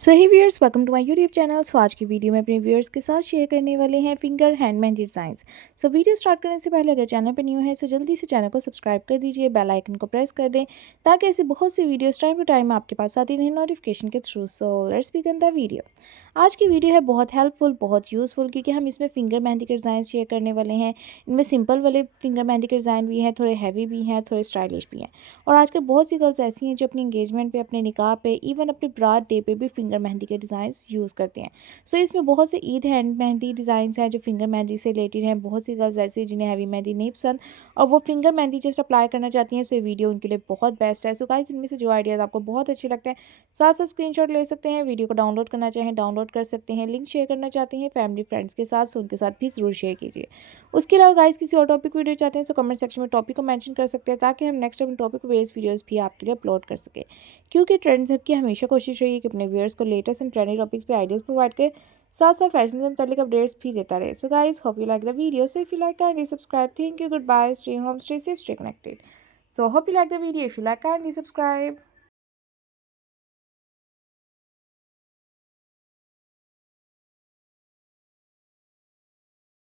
So hi viewers, welcome to my YouTube channel. So आज की video में अपने व्यूअर्स के साथ शेयर करने वाले हैं finger hand mehndi designs. So video start करने से पहले अगर चैनल पर न्यू है सो जल्दी से चैनल को सब्सक्राइब कर दीजिए, बेल आइकन को प्रेस कर दें ताकि ऐसे बहुत सी वीडियोस टाइम टू टाइम आपके पास आती रहें नोटिफिकेशन के through. So let's begin the video. आज की वीडियो है बहुत हेल्पफुल, बहुत यूज़फुल, क्योंकि हम इसमें फिंगर मेहंदी के डिज़ाइन शेयर करने वाले हैं। इनमें सिंपल वाले फिंगर मेहंदी के डिज़ाइन भी हैं, थोड़े हैवी भी हैं, थोड़े स्टाइलिश भी हैं। और आजकल बहुत सी गर्ल्स ऐसी हैं जो अपनी एंगेजमेंट पे, अपने निकाह पे, इवन अपने ब्रात डे पे भी फिंगर मेहंदी के डिज़ाइंस यूज़ करते हैं। सो इसमें बहुत से ईद हैंड मेहंदी डिज़ाइंस हैं जो फिंगर मेहंदी से रिलेटेड हैं। बहुत सी गर्ल्स ऐसी हैं जिन्हें हैवी मेहंदी नहीं पसंद और वो फिंगर मेहंदी जस्ट अप्लाई करना चाहती हैं। सो ये वीडियो उनके लिए बहुत बेस्ट है। सो गाइस, इनमें से जो आइडियाज़ आपको बहुत अच्छे लगते हैं, साथ साथ स्क्रीनशॉट ले सकते हैं। वीडियो को डाउनलोड करना चाहें डाउनलोड कर सकते हैं। लिंक शेयर करना चाहते हैं फैमिली फ्रेंड्स के साथ, सो उनके साथ भी ज़रूर शेयर कीजिए। उसके अलावा गाइस, किसी और टॉपिक वीडियो चाहते हैं तो कमेंट सेक्शन में टॉपिक को मेंशन कर सकते हैं ताकि हम next time topic based videos भी आपके लिए अपलोड कर सकें। क्योंकि ट्रेंड्स हब की हमेशा कोशिश रही है कि अपने व्यूअर्स को लेटेस्ट एंड ट्रेंडी टॉपिक्स पे आइडियाज़ प्रोवाइड करें, साथ साथ फैशन से मुताल्लिक अपडेट्स भी देता रहे। So guys, hope you like the video. So if you like, kindly subscribe. Thank you, goodbye, stay home, stay safe, stay connected. So hope you like the video. If you like, kindly subscribe.